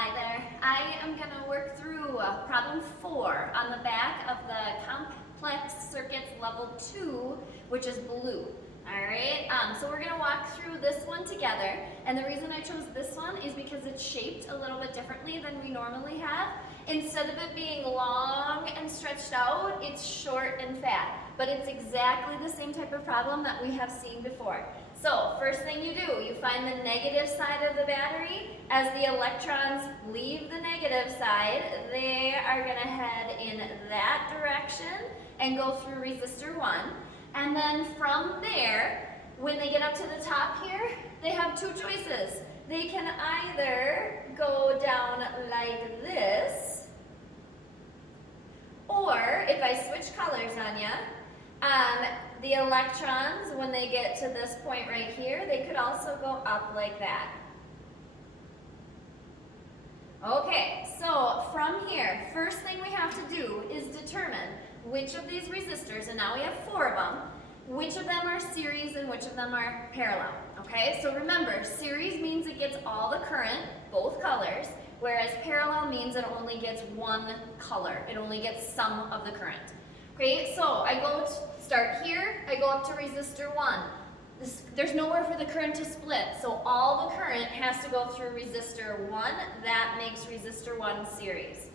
Hi there. I am going to work through problem 4 on the back of the complex circuits level 2, which is blue. Alright, so we're going to walk through this one together, and the reason I chose this one is because it's shaped a little bit differently than we normally have. Instead of it being long and stretched out, it's short and fat, but it's exactly the same type of problem that we have seen before. So first thing you do, you find the negative side of the battery. As the electrons leave the negative side, they are going to head in that direction and go through resistor 1. And then from there, when they get up to the top here, they have two choices. They can either go down like this, or if I switch colors on you, the electrons, when they get to this point right here, they could also go up like that. Okay, so from here, first thing we have to do is determine which of these resistors, and now we have 4 of them, which of them are series and which of them are parallel. Okay, so remember, series means it gets all the current, both colors, whereas parallel means it only gets one color. It only gets some of the current. Okay, so I start here, I go up to resistor 1. There's nowhere for the current to split, so all the current has to go through resistor 1. That makes resistor 1 series.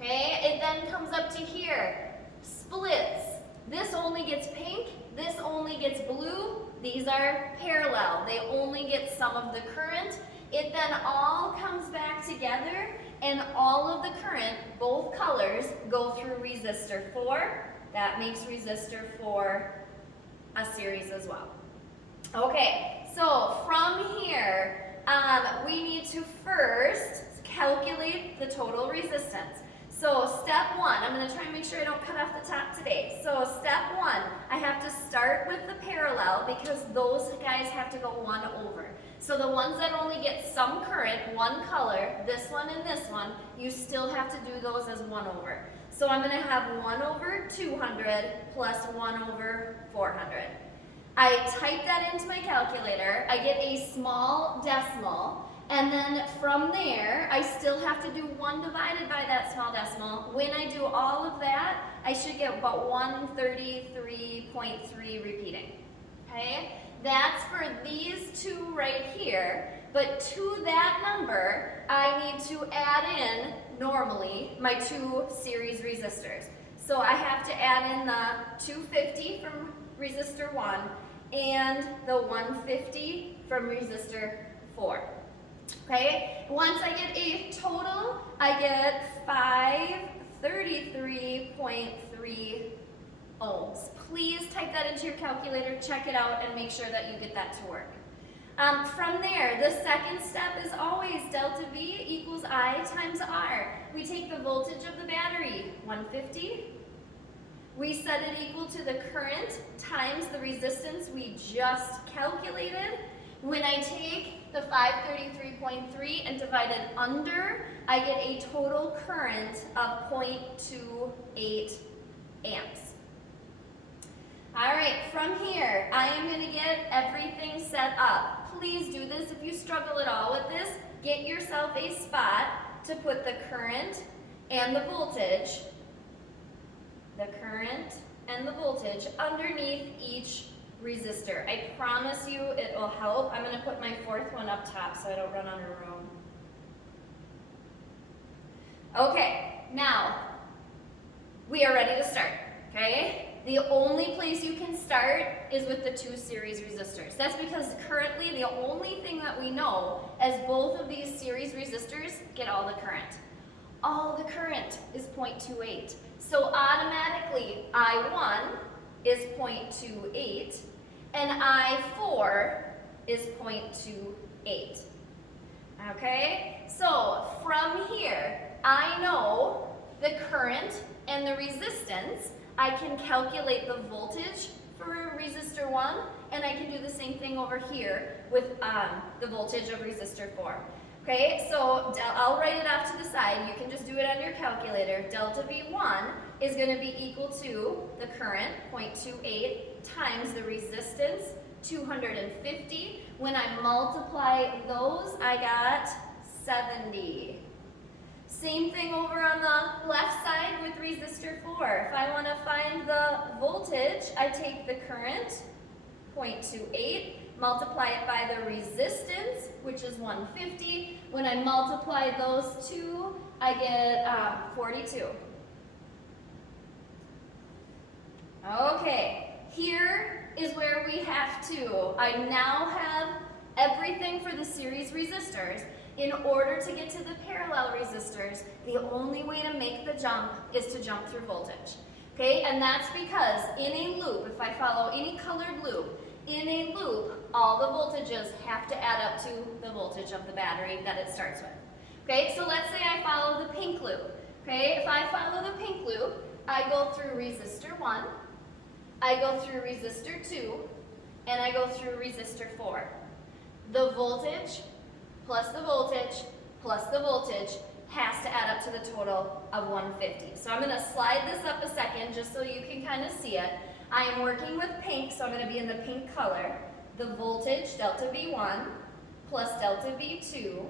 Okay, it then comes up to here, splits. This only gets pink, this only gets blue. These are parallel. They only get some of the current. It then all comes back together, and all of the current, both colors, go through resistor 4. That makes resistor 4 a series as well. Okay, so from here, we need to first calculate the total resistance. So step 1, I'm going to try and make sure I don't cut off the top today. So step 1, I have to start with the parallel because those guys have to go 1 over. So the ones that only get some current, one color, this one and this one, you still have to do those as 1 over. So I'm going to have 1 over 200 plus 1 over 400. I type that into my calculator, I get a small decimal, and then from there, I still have to do 1 divided by that small decimal. When I do all of that, I should get about 133.3 repeating. Okay? That's for these two right here, but to that number, I need to add in, normally, my 2 series resistors. So I have to add in the 250 from resistor 1 and the 150 from resistor 4. Okay, once I get a total, I get 533.3 ohms. Please type that into your calculator, check it out, and make sure that you get that to work. From there, the second step is always delta V equals I times R. We take the voltage of the battery, 150. We set it equal to the current times the resistance we just calculated. When I take the 533.3 and divide it under, I get a total current of 0.28 amps. All right, from here, I am going to get everything set up. Please do this. If you struggle at all with this, get yourself a spot to put the current and the voltage underneath each resistor. I promise you it will help. I'm going to put my 4th one up top so I don't run out of room. Okay, now we are ready to start, okay? The only place you can start is with the 2 series resistors. That's because currently the only thing that we know is both of these series resistors get all the current. All the current is 0.28. So automatically I1 is 0.28 and I4 is 0.28. Okay? So from here, I know the current and the resistance. I can calculate the voltage for resistor 1, and I can do the same thing over here with the voltage of resistor 4. Okay, so I'll write it off to the side. You can just do it on your calculator. Delta V1 is going to be equal to the current, 0.28, times the resistance, 250. When I multiply those, I got 70. Same thing over on the left side with resistor 4. If I want to find the voltage, I take the current, 0.28, multiply it by the resistance, which is 150. When I multiply those two, I get 42. Okay, here is where we have to. I now have everything for the series resistors. In order to get to the parallel resistors, the only way to make the jump is to jump through voltage. Okay, and that's because in a loop, if I follow any colored loop, in a loop, all the voltages have to add up to the voltage of the battery that it starts with. Okay, so let's say I follow the pink loop. Okay, if I follow the pink loop, I go through resistor 1, I go through resistor 2, and I go through resistor 4. The voltage plus the voltage plus the voltage has to add up to the total of 150. So I'm going to slide this up a second just so you can kind of see it. I am working with pink, so I'm going to be in the pink color. The voltage, delta V1, plus delta V2,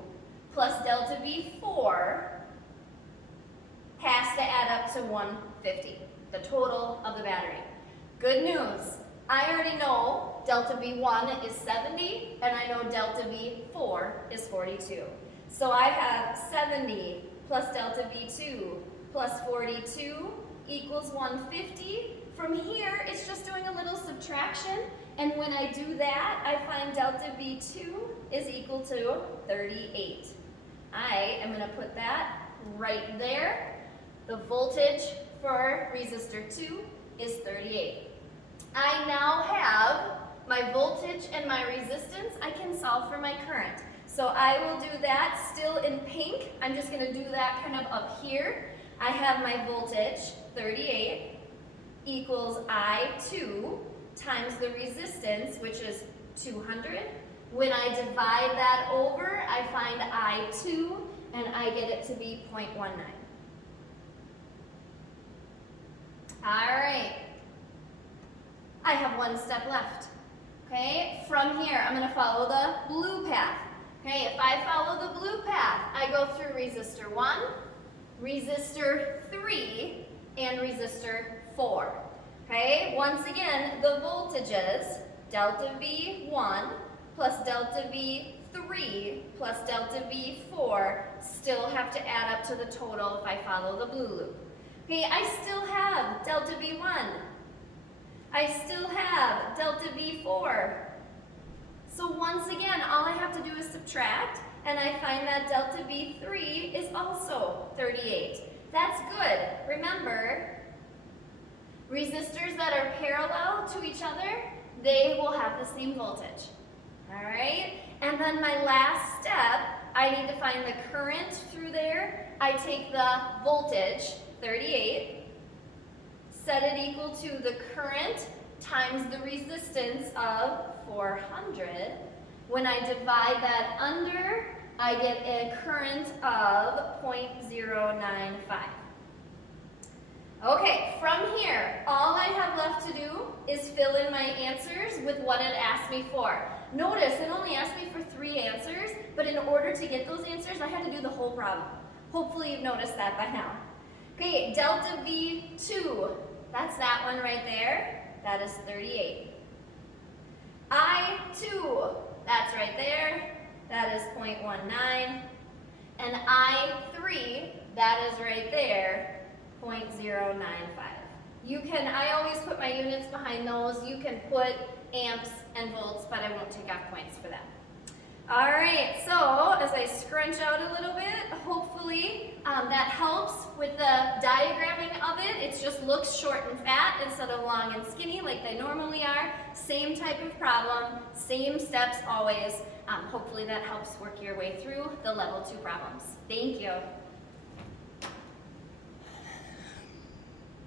plus delta V4 has to add up to 150, the total of the battery. Good news, I already know delta V1 is 70, and I know delta V4 is 42. So I have 70 plus delta V2 plus 42 equals 150. From here, it's just doing a little subtraction, and when I do that, I find delta V2 is equal to 38. I am going to put that right there. The voltage for resistor 2 is 38. I now have my voltage and my resistance. I can solve for my current. So I will do that still in pink. I'm just going to do that kind of up here. I have my voltage, 38, equals I2 times the resistance, which is 200. When I divide that over, I find I2, and I get it to be 0.19. All right. I have one step left. Okay, from here, I'm going to follow the blue path. Okay, if I follow the blue path, I go through resistor 1, resistor 3, and resistor 4. Okay, once again, the voltages, delta V1 plus delta V3 plus delta V4 still have to add up to the total if I follow the blue loop. Okay, I still have delta V1. I still have delta V4. So once again, all I have to do is subtract, and I find that delta V3 is also 38. That's good. Remember, resistors that are parallel to each other, they will have the same voltage. All right? And then my last step, I need to find the current through there. I take the voltage, 38, set it equal to the current times the resistance of 400. When I divide that under, I get a current of 0.095. Okay, from here, all I have left to do is fill in my answers with what it asked me for. Notice it only asked me for 3 answers, but in order to get those answers, I had to do the whole problem. Hopefully you've noticed that by now. Okay, delta V2, that's that one right there. That is 38. I2, that's right there. That is 0.19. And I3, that is right there, 0.095. You can, I always put my units behind those. You can put amps and volts, but I won't take off points for that. All right, so as I scrunch out a little bit, hopefully that helps with the diagramming of it. It just looks short and fat instead of long and skinny like they normally are. Same type of problem, same steps always. Hopefully that helps work your way through the level 2 problems. Thank you.